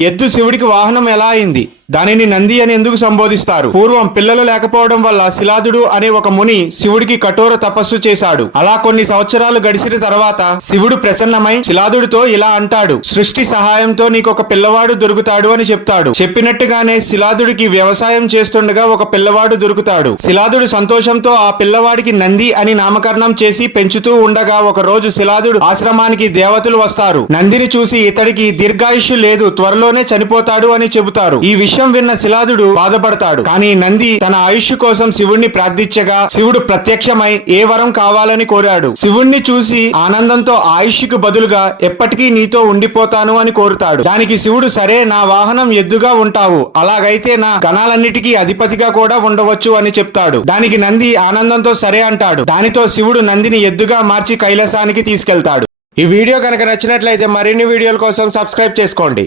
ఎద్దు శివుడికి వాహనం ఎలా అయింది? దానిని నంది అని ఎందుకు సంబోధిస్తారు? పూర్వం పిల్లలు లేకపోవడం వల్ల శిలాదుడు అనే ఒక ముని శివుడికి కఠోర తపస్సు చేశాడు. అలా కొన్ని సంవత్సరాలు గడిచిన తర్వాత శివుడు ప్రసన్నమై శిలాదుడితో ఇలా అంటాడు: సృష్టి సహాయంతో నీకొక పిల్లవాడు దొరుకుతాడు అని చెప్తాడు. చెప్పినట్టుగానే శిలాదుడికి వ్యవసాయం చేస్తుండగా ఒక పిల్లవాడు దొరుకుతాడు. శిలాదుడు సంతోషంతో ఆ పిల్లవాడికి నంది అని నామకరణం చేసి పెంచుతూ ఉండగా ఒక రోజు శిలాదుడు ఆశ్రమానికి దేవతలు వస్తారు. నందిని చూసి ఇతడికి దీర్ఘాయుష్యు లేదు, త్వరలోనే చనిపోతాడు అని చెబుతారు. ఈ విషయం విన్న శిలాదుడు బాధపడతాడు. కానీ నంది తన ఆయుష్ కోసం శివుణ్ణి ప్రార్థించగా శివుడు ప్రత్యక్షమై ఏ వరం కావాలని కోరాడు. శివుణ్ణి చూసి ఆనందంతో ఆయుష్కు బదులుగా ఎప్పటికీ నీతో ఉండిపోతాను అని కోరుతాడు. దానికి శివుడు సరే, నా వాహనం ఎద్దుగా ఉంటావు, అలాగైతే నా గణాలన్నిటికీ అధిపతిగా కూడా ఉండవచ్చు అని చెప్తాడు. దానికి నంది ఆనందంతో సరే అంటాడు. దానితో శివుడు నందిని ఎద్దుగా మార్చి కైలాసానికి తీసుకెళ్తాడు. ఈ వీడియో కనుక నచ్చినట్లయితే మరిన్ని వీడియోల కోసం సబ్స్క్రైబ్ చేసుకోండి.